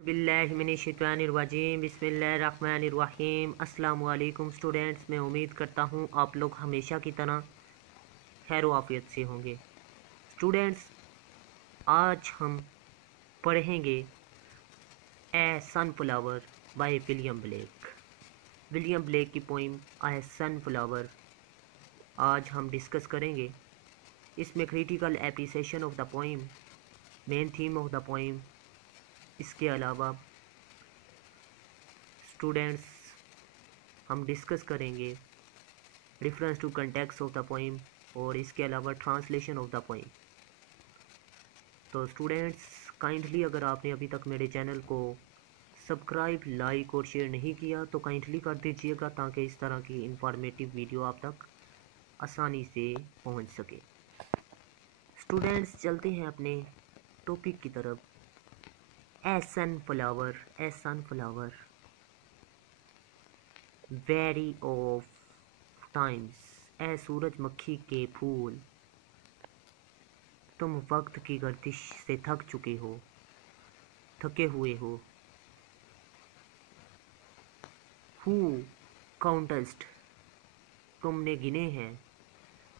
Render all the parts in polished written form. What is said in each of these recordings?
बिल्लाहिमिनश्शैतानिर्रजीम बिस्मिल्लाहिर्रहमानिर्रहीम। अस्सलाम वालेकुम स्टूडेंट्स, मैं उम्मीद करता हूँ आप लोग हमेशा की तरह खैर आफियत से होंगे। स्टूडेंट्स, आज हम पढ़ेंगे a sunflower by William Blake. William Blake की पोइम ए सनफ्लावर आज हम डिस्कस करेंगे। इसमें critical appreciation of the poem, main theme of the poem, इसके अलावा स्टूडेंट्स हम डिस्कस करेंगे reference to context of the poem और इसके अलावा ट्रांसलेशन ऑफ द पोइम। तो स्टूडेंट्स काइंडली, अगर आपने अभी तक मेरे चैनल को सब्सक्राइब, लाइक और शेयर नहीं किया तो काइंडली कर दीजिएगा, ताकि इस तरह की इंफॉर्मेटिव वीडियो आप तक आसानी से पहुंच सके। स्टूडेंट्स चलते हैं अपने टॉपिक की तरफ। ए सनफ्लावर वेरी ऑफ टाइम्स, ए सूरजमुखी के फूल, तुम वक्त की गर्दिश से थके हुए हो। हु काउंटेस्ट, तुमने गिने हैं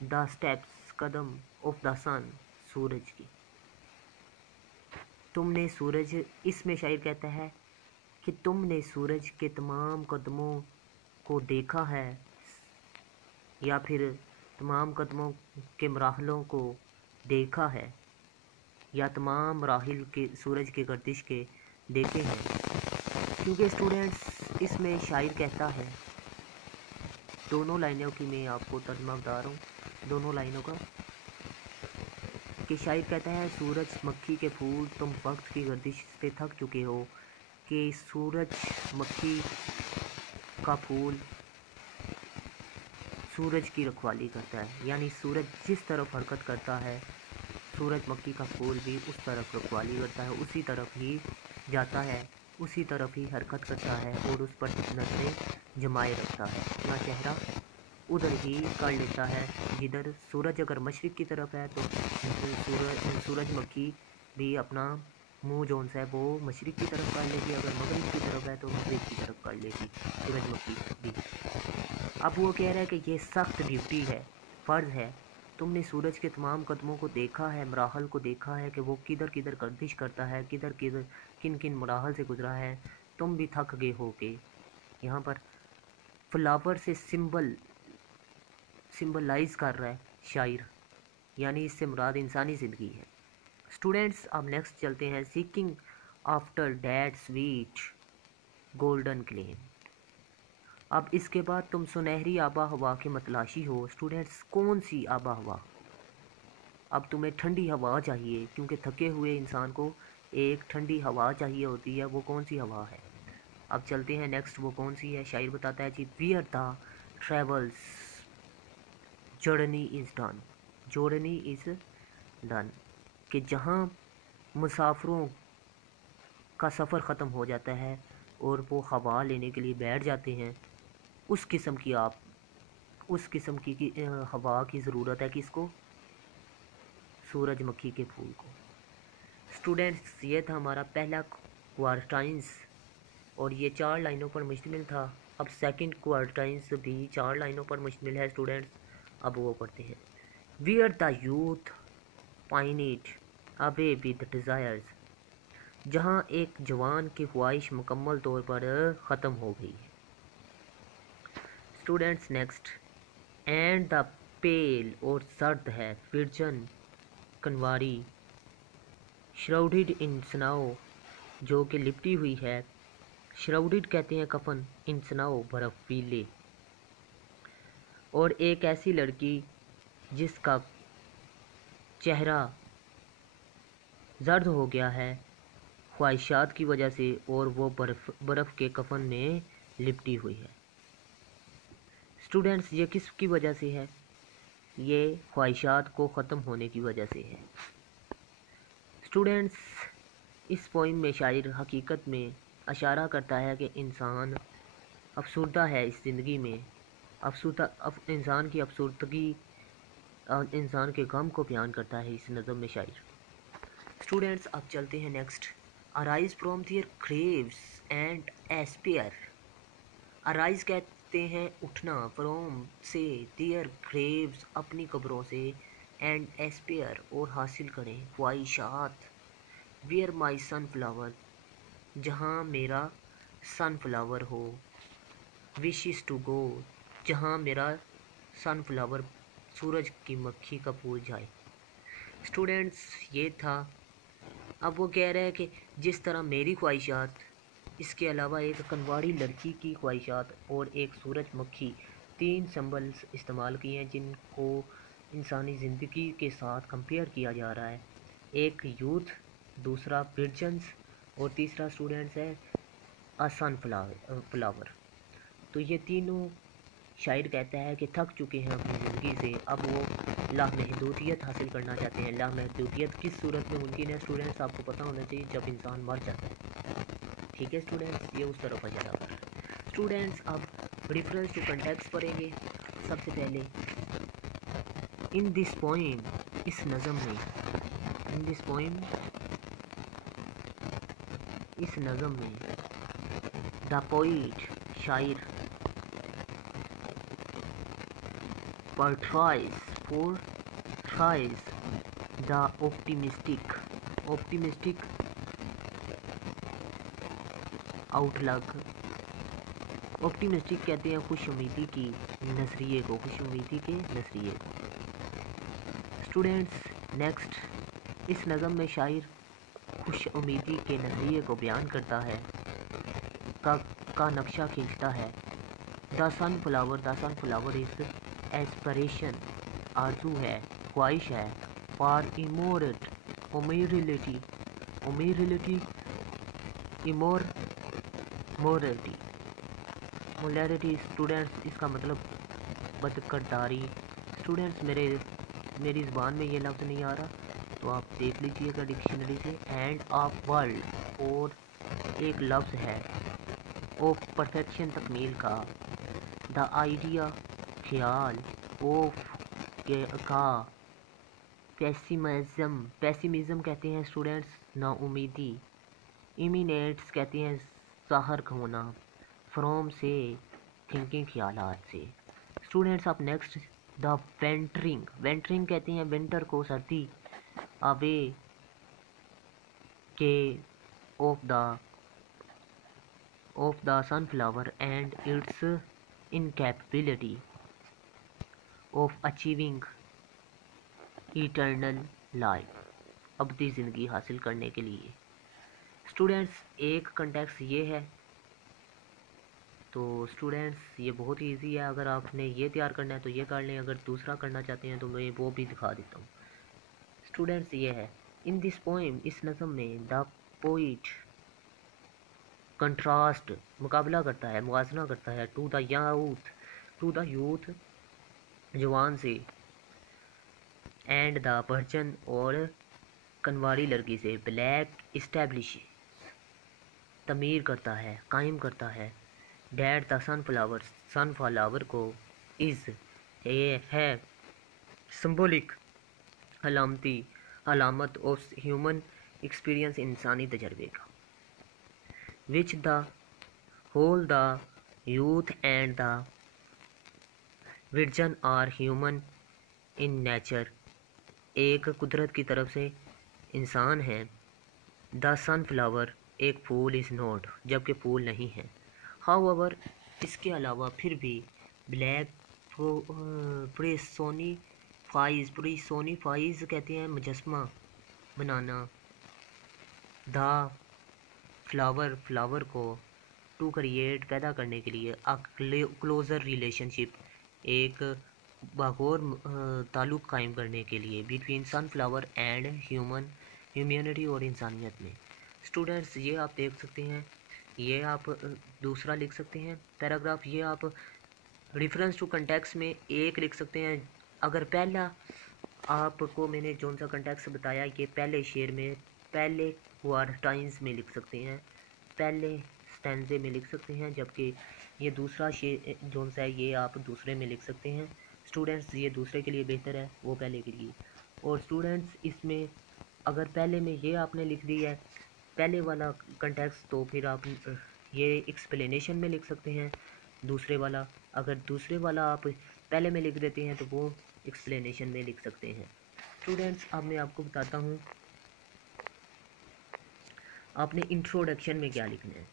द स्टेप्स, कदम, ऑफ द सन, सूरज की। तुमने सूरज, इसमें शायर कहता है कि तुमने सूरज के तमाम कदमों को देखा है, या फिर तमाम कदमों के मराहलों को देखा है, या तमाम मराहिल के सूरज के गर्दिश के देखे हैं। क्योंकि स्टूडेंट्स इसमें शायर कहता है, दोनों लाइनों की मैं आपको तर्जुमा बता रहा हूँ, दोनों लाइनों का, कि शायर कहता है सूरजमुखी के फूल, तुम वक्त की गर्दिश से थक चुके हो। कि सूरजमुखी का फूल सूरज की रखवाली करता है, यानी सूरज जिस तरफ हरकत करता है सूरजमुखी का फूल भी उस तरफ रखवाली करता है, उसी तरफ ही जाता है, उसी तरफ ही हरकत करता है और उस पर नजरें जमाए रखता है, अपना चेहरा उधर ही कर लेता है जिधर सूरज अगर मशरिक़ की तरफ है तो सूरजमुखी भी अपना मुंह जोन सा है वो मशरिक़ की तरफ कर लेगी, अगर मगरिब की तरफ है तो मगरिब की तरफ कर लेगी सूरजमुखी भी। अब वो कह रहा है कि ये सख्त ड्यूटी है, फ़र्ज़ है। तुमने सूरज के तमाम कदमों को देखा है, मराहल को देखा है कि वो किधर किधर गर्दिश करता है, किधर किधर किन किन मराहल से गुजरा है। तुम भी थक गए हो के। यहाँ पर फ्लावर से सिंबलाइज कर रहा है शायर, यानी इससे मुराद इंसानी ज़िंदगी है। स्टूडेंट्स अब नेक्स्ट चलते हैं, seeking after that sweet golden claim. अब इसके बाद तुम सुनहरी आबा हवा की मतलाशी हो। स्टूडेंट्स कौन सी आबा हवा? अब तुम्हें ठंडी हवा चाहिए, क्योंकि थके हुए इंसान को एक ठंडी हवा चाहिए होती है। वो कौन सी हवा है? अब चलते हैं नेक्स्ट, वो कौन सी है? शायर बताता है जी, where the traveller's journey is done, कि जहाँ मुसाफिरों का सफ़र ख़त्म हो जाता है और वो हवा लेने के लिए बैठ जाते हैं, उस किस्म की हवा की ज़रूरत है किसको? सूरजमुखी के फूल को। स्टूडेंट्स ये था हमारा पहला क्वार्टाइंस और ये 4 लाइनों पर मुश्तमिल था। अब सेकंड क्वार्टाइंस भी 4 लाइनों पर मुश्तमिल है स्टूडेंट्स। अब वो पढ़ते हैं। Where the youth pined away with desires, जहाँ एक जवान की ख्वाहिश मुकम्मल तौर पर ख़त्म हो गई है। Students next, and the pale और सर्द है फिरजन कनवारी श्राउडेड इन स्नो, जो कि लिपटी हुई है। श्राउडेड कहते हैं कफन, इन स्नो बर्फीले। और एक ऐसी लड़की जिसका चेहरा जर्द हो गया है ख्वाहिशात की वजह से, और वो बर्फ़ के कफन में लिपटी हुई है। स्टूडेंट्स ये किस की वजह से है? ये ख्वाहिशात को ख़त्म होने की वजह से है। स्टूडेंट्स इस पोइम में शायर हकीकत में इशारा करता है कि इंसान अफसरदा है इस ज़िंदगी में। इंसान की अफसरदगी, इंसान के गम को बयान करता है इस नज़म में शायर। स्टूडेंट्स अब चलते हैं next, arise from their graves and aspire. Arise कहते हैं उठना, फ्रॉम से, देयर ग्रेव्स अपनी कब्रों से, एंड एस्पेयर और हासिल करें ख्वाहिशात, वेयर माई सनफ्लावर जहाँ मेरा सनफ्लावर हो, विशेस टू गो जहाँ मेरा सनफ्लावर सूरज की मक्खी का फूल जाए। स्टूडेंट्स ये था। अब वो कह रहे हैं कि जिस तरह मेरी ख्वाहिशात, इसके अलावा एक कनवाड़ी लड़की की ख्वाहिशात और एक सूरजमुखी, तीन सिंबल्स इस्तेमाल किए हैं जिनको इंसानी ज़िंदगी के साथ कंपेयर किया जा रहा है। एक यूथ, दूसरा पिजन्स और तीसरा स्टूडेंट्स है अ सनफ्लावर। तो ये तीनों शायर कहता है कि थक चुके हैं अपनी ज़िंदगी से, अब वो लामहदूदियत हासिल करना चाहते हैं। लामहदूदियत किस सूरत में मुमकिन है स्टूडेंट्स, आपको पता होना चाहिए, जब इंसान मर जाता है। ठीक है स्टूडेंट्स, ये उस तरफ इशारा कर रहा है। स्टूडेंट्स अब रेफरेंस टू कंटेक्स्ट पढ़ेंगे। सबसे पहले इन दिस पोइम, इस नज़म में, इन दिस पोइम, इस नज़म में, द पोइट शायर portrays the optimistic outlook। Optimistic कहते हैं खुश उम्मीदी की नज़रिए को, खुश उम्मीदी के नज़रिए को। स्टूडेंट्स नेक्स्ट, इस नज़म में शायर खुश उम्मीदी के नज़रिए को बयान करता है, का नक्शा खींचता है। द सनफ्लावर इज़ एस्पिरेशन, आरजू है, ख्वाहिश है, for immorality, morality, molarity. Students इसका मतलब बदकिरदारी। स्टूडेंट्स मेरी ज़बान में ये लफ्ज़ नहीं आ रहा, तो आप देख लीजिएगा डिक्शनरी से। एंड ऑफ वर्ल्ड, और एक लफ्ज़ है ऑफ परफेक्शन, तकमील का। द आइडिया, ख्याल, ऑफ का पेसिमिज़म कहते हैं स्टूडेंट्स नाउमीदी। इमिनेट्स कहते हैं ज़ाहिर होना, फ्रॉम से, थिंकिंग ख्यालात से। स्टूडेंट्स आप नेक्स्ट, द वेंटरिंग कहते हैं विंटर को, सर्दी, अवे के of the sunflower and its incapability of achieving eternal life, अब्दी ज़िंदगी हासिल करने के लिए। स्टूडेंट्स एक कंटेक्स्ट ये है। तो स्टूडेंट्स ये बहुत ही ईजी है, अगर आपने ये तैयार करना है तो ये कर लें, अगर दूसरा करना चाहते हैं तो मैं वो भी दिखा देता हूँ। स्टूडेंट्स ये है, इन दिस पोइम, इस नज़म में, द पोइट कंट्रास्ट, मुकाबला करता है, मुवाजना करता है, टू द यूथ जवान से, एंड द पर्सन और कनवाड़ी लड़की से, ब्लैक इस्टेब्लिश तमीर करता है, कायम करता है, डैट द सनफ्लावर को, इज़ ये है सिंबॉलिक अलामत ऑफ ह्यूमन एक्सपीरियंस, इंसानी तजर्बे का। Which the whole the youth and the vision are human in nature, एक कुदरत की तरफ से इंसान है। द सनफ्लावर एक फूल इज़ नॉट, जबकि फूल नहीं है। हाउएवर इसके अलावा फिर भी, ब्लैक प्रेसोनिफाइज कहते हैं मुजस्मा बनाना, द फ्लावर को, टू क्रिएट पैदा करने के लिए, अ क्लोज़र रिलेशनशिप एक बागोर ताल्लुक़ कायम करने के लिए, बिटवीन सनफ्लावर एंड ह्यूमैनिटी और इंसानियत में। स्टूडेंट्स ये आप देख सकते हैं, ये आप दूसरा लिख सकते हैं पैराग्राफ, ये आप रेफरेंस टू कंटेक्स्ट में एक लिख सकते हैं। अगर पहला आपको मैंने जो सा कंटेक्स्ट बताया, ये पहले शेर में, पहले क्वार्टाइन्स में लिख सकते हैं, पहले स्टैंजे में लिख सकते हैं, जबकि ये दूसरा शेर जो सा है ये आप दूसरे में लिख सकते हैं। स्टूडेंट्स ये दूसरे के लिए बेहतर है, वो पहले के लिए। और स्टूडेंट्स इसमें अगर पहले में ये आपने लिख दी है पहले वाला कंटेक्स्ट तो फिर आप ये एक्सप्लेनेशन में लिख सकते हैं। दूसरे वाला, अगर दूसरे वाला आप पहले में लिख देते हैं तो वो एक्सप्लेनेशन में लिख सकते हैं। स्टूडेंट्स, अब मैं आपको बताता हूँ आपने इंट्रोडक्शन में क्या लिखना है।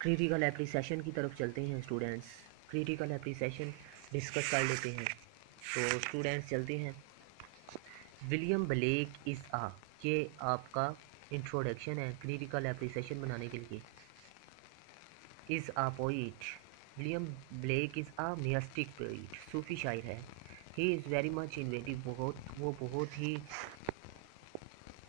क्रिटिकल एप्रिसिएशन की तरफ चलते हैं स्टूडेंट्स। क्रिटिकल एप्रिसिएशन डिस्कस कर लेते हैं। तो स्टूडेंट्स चलते हैं। विलियम ब्लेक इज़ आ, ये आपका इंट्रोडक्शन है क्रिटिकल एप्रिसिएशन बनाने के लिए। Is a poet, William Blake is a mystic poet, सूफी शायर है। He is very much innovative, वो बहुत ही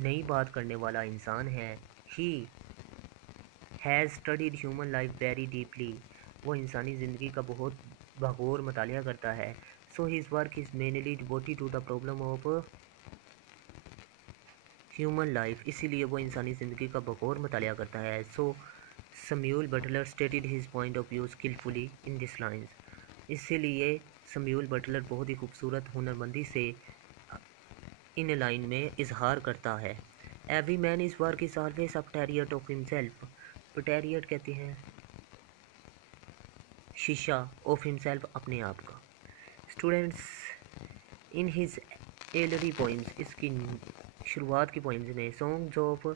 नई बात करने वाला इंसान है। He has studied human life very deeply, वो इंसानी ज़िंदगी का बहुत बगौर मतालिया करता है। So his work is mainly devoted to the problem of human life, इसीलिए वो इंसानी ज़िंदगी का बगौर मतालिया करता है। So Samuel Buttler stated his point of view skilfully in this lines, इसीलिए सम्यूल बटलर बहुत ही खूबसूरत हुनरमंदी से इन लाइन में इजहार करता है। Every man is work is always a portrait of himself, portrait कहते हैं शीशा, ऑफ हिमसेल्फ अपने आप का। Students, in his early poems, इसकी शुरुआत की पोइम्स में songs of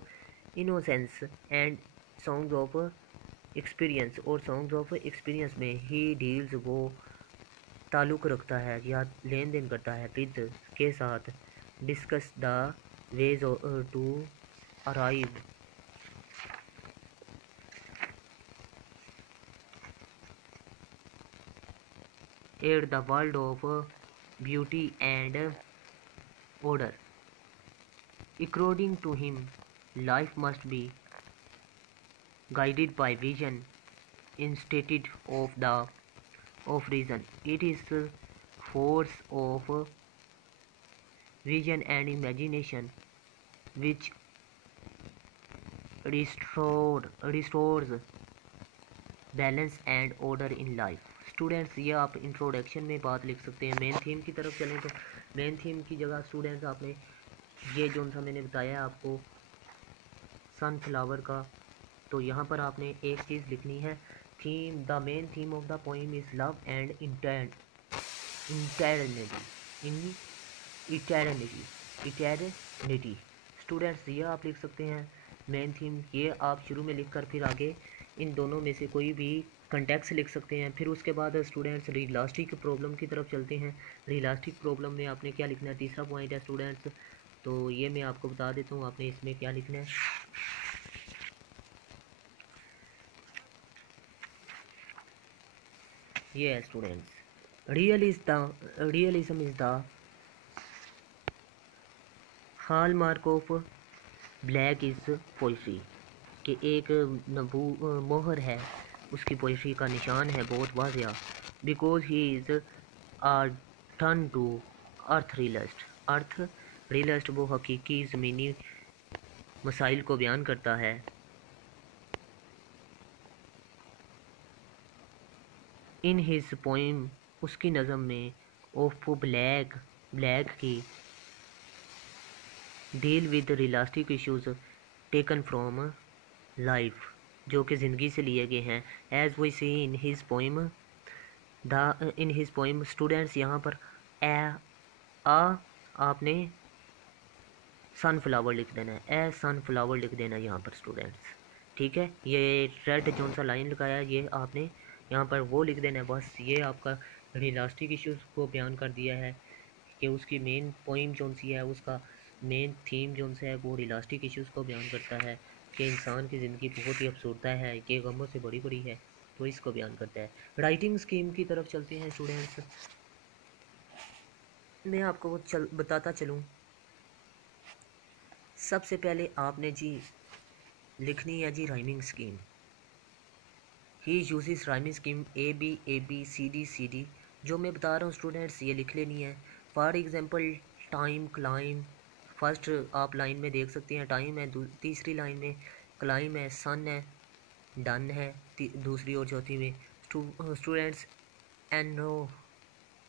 innocence and songs of experience और सॉन्ग्स ऑफ एक्सपीरियंस में ही डील्स, वो ताल्लुक़ रखता है या लेन देन करता है विद के साथ, discuss the ways to arrive at the world of beauty and order. According to him, life must be guided by vision instead of reason. It is the force of vision and imagination which restores balance and order in life. Students, ये आप introduction में बात लिख सकते हैं। Main theme की तरफ चलें तो मेन थीम की जगह स्टूडेंट्स आपने ये जो सा मैंने बताया आपको सनफ्लावर का, तो यहाँ पर आपने एक चीज़ लिखनी है। Theme, the main theme of the poem is love and eternity. Students, ये आप लिख सकते हैं मेन थीम। ये आप शुरू में लिखकर फिर आगे इन दोनों में से कोई भी कंटेक्स्ट लिख सकते हैं। फिर उसके बाद स्टूडेंट्स रियलिस्टिक प्रॉब्लम की तरफ चलते हैं। रियलिस्टिक प्रॉब्लम में आपने क्या लिखना है, तीसरा पॉइंट है स्टूडेंट्स, तो ये मैं आपको बता देता हूँ आपने इसमें क्या लिखना है। ये है students, realism is the hallmark of black is poetry, कि एक मोहर है उसकी पोइट्री का निशान है बहुत वाज़िया। Because he is a turn to earth realist वो हकीकी ज़मीनी मसाइल को बयान करता है। इन हिज पोइम, उसकी नज़म में, ऑफ ब्लैक की डील with realistic issues taken from life, जो कि ज़िंदगी से लिए गए हैं। As we see in his poem students, यहाँ पर आपने सनफ्लावर लिख देना है, सनफ्लावर लिख देना है यहाँ पर स्टूडेंट्स, ठीक है। ये रेड जो सा लाइन लगाया है ये आपने यहाँ पर वो लिख देना है बस। ये आपका रियलिस्टिक इश्यूज़ को बयान कर दिया है कि उसकी मेन पोइम जो सी है, उसका मेन थीम जो सा है वो रियलिस्टिक इश्यूज़ को बयान करता है कि इंसान की ज़िंदगी बहुत ही अफसरदा है, कि गमों से बड़ी बड़ी है, तो इसको बयान करता है। राइटिंग स्कीम की तरफ चलते हैं स्टूडेंट्स। मैं आपको बताता चलूँ, सबसे पहले आपने जी लिखनी है जी rhyming scheme. He uses rhyming scheme A B C D, जो मैं बता रहा हूँ स्टूडेंट्स ये लिख लेनी है। For example time, climb, first आप लाइन में देख सकते हैं टाइम है, तीसरी लाइन में क्लाइम है, सन है, डन है दूसरी और चौथी में। स्टूडेंट्स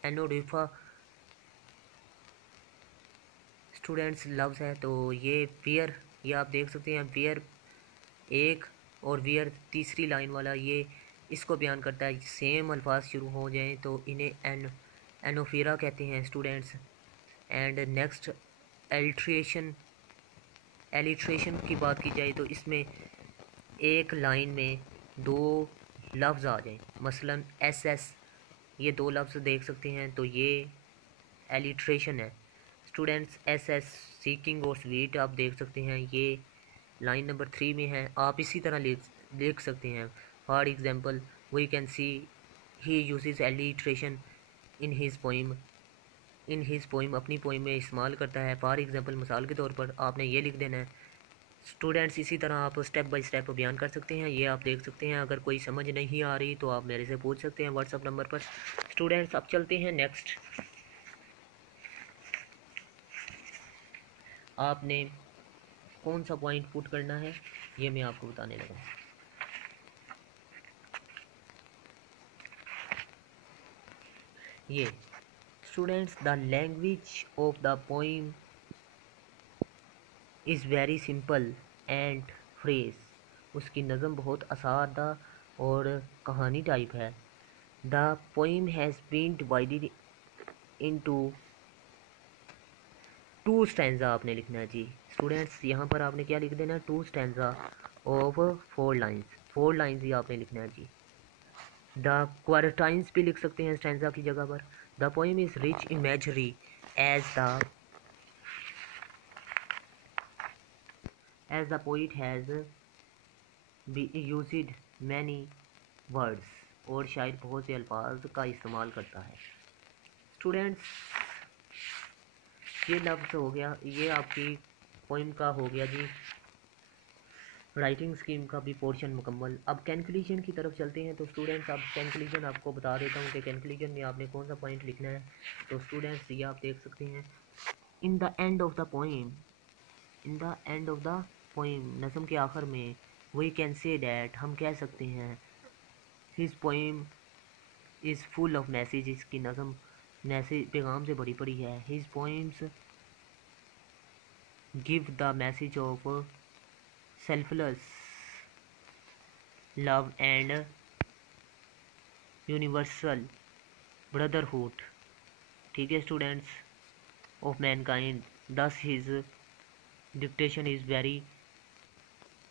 एनोडिफा स्टूडेंट्स लव्स है, तो ये फियर ये आप देख सकते हैं वेयर एक और वेयर तीसरी लाइन वाला, ये इसको बयान करता है। सेम अल्फाज शुरू हो जाएं तो इन्हें एनोफेरा कहते हैं स्टूडेंट्स। एंड नेक्स्ट एलिट्रेशन की बात की जाए तो इसमें एक लाइन में दो लफ्ज़ आ जाएं, मसलन एस एस, ये दो लफ्ज़ देख सकते हैं तो ये एलिट्रेशन है स्टूडेंट्स। एस एस सीकिंग और स्वीट आप देख सकते हैं, ये लाइन नंबर 3 में है। आप इसी तरह लिख सकते हैं। For example we can see he uses alliteration in his poem, अपनी पोइम में इस्तेमाल करता है। फॉर एग्जांपल मिसाल के तौर पर आपने ये लिख देना है स्टूडेंट्स। इसी तरह आप स्टेप बाय स्टेप बयान कर सकते हैं। ये आप देख सकते हैं। अगर कोई समझ नहीं आ रही तो आप मेरे से पूछ सकते हैं व्हाट्सअप नंबर पर। स्टूडेंट्स अब चलते हैं नेक्स्ट। आपने कौन सा पॉइंट पुट करना है ये मैं आपको बताने लगा। ये students the language of the poem is very simple and phrase, उसकी नज़म बहुत आसादा और कहानी टाइप है। The poem has been divided into 2 stanza आपने लिखना है जी स्टूडेंट्स। यहाँ पर आपने क्या लिख देना है 2 स्टैंजा ऑफ 4 लाइन्स, 4 लाइन्स ही आपने लिखना है जी। द क्वार्टाइंस भी लिख सकते हैं स्टैंजा की जगह पर। The poem is rich imagery as the poet has used many words, और शायर बहुत से अल्फाज का इस्तेमाल करता है। स्टूडेंट्स ये लफ्ज़ हो गया, ये आपकी पोइम का हो गया जी राइटिंग स्कीम का भी पोर्शन मुकम्मल। अब कैलकुलेशन की तरफ चलते हैं। तो स्टूडेंट्स अब कैलकुलेशन आपको बता देता हूँ कि कैलकुलेशन में आपने कौन सा पॉइंट लिखना है। तो स्टूडेंट्स ये आप देख सकते हैं in the end of the poem, नज़म के आखिर में वी कैन से डैट, हम कह सकते हैं his poem is full of message, इसकी नज़म मैसेज पैगाम से भरी पड़ी है। His poems give the message of selfless love and universal brotherhood, ठीक है स्टूडेंट्स, ऑफ मैनकाइंड। दस his dictation is very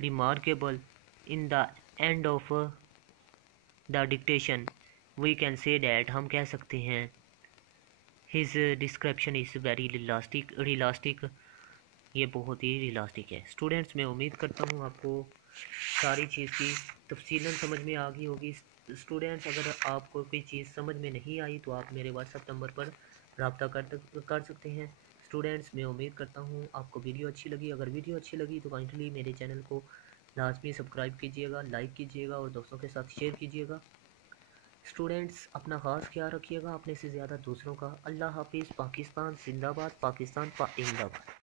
remarkable. In the end of the dictation we can say that, हम कह सकते हैं his description is very realistic, ये बहुत ही realistic है। स्टूडेंट्स मैं उम्मीद करता हूँ आपको सारी चीज़ की तफसीलन समझ में आ गई होगी। स्टूडेंट्स अगर आपको कोई चीज़ समझ में नहीं आई तो आप मेरे व्हाट्सएप नंबर पर रब्ता कर सकते हैं। स्टूडेंट्स मैं उम्मीद करता हूँ आपको वीडियो अच्छी लगी। अगर वीडियो अच्छी लगी तो काइंडली मेरे चैनल को लाजमी सब्सक्राइब कीजिएगा, लाइक कीजिएगा और दोस्तों के साथ शेयर कीजिएगा। स्टूडेंट्स अपना ख़ास ख्याल रखिएगा, अपने से ज़्यादा दूसरों का। अल्लाह हाफिज़। पाकिस्तान जिंदाबाद, पाकिस्तान जिंदाबाद।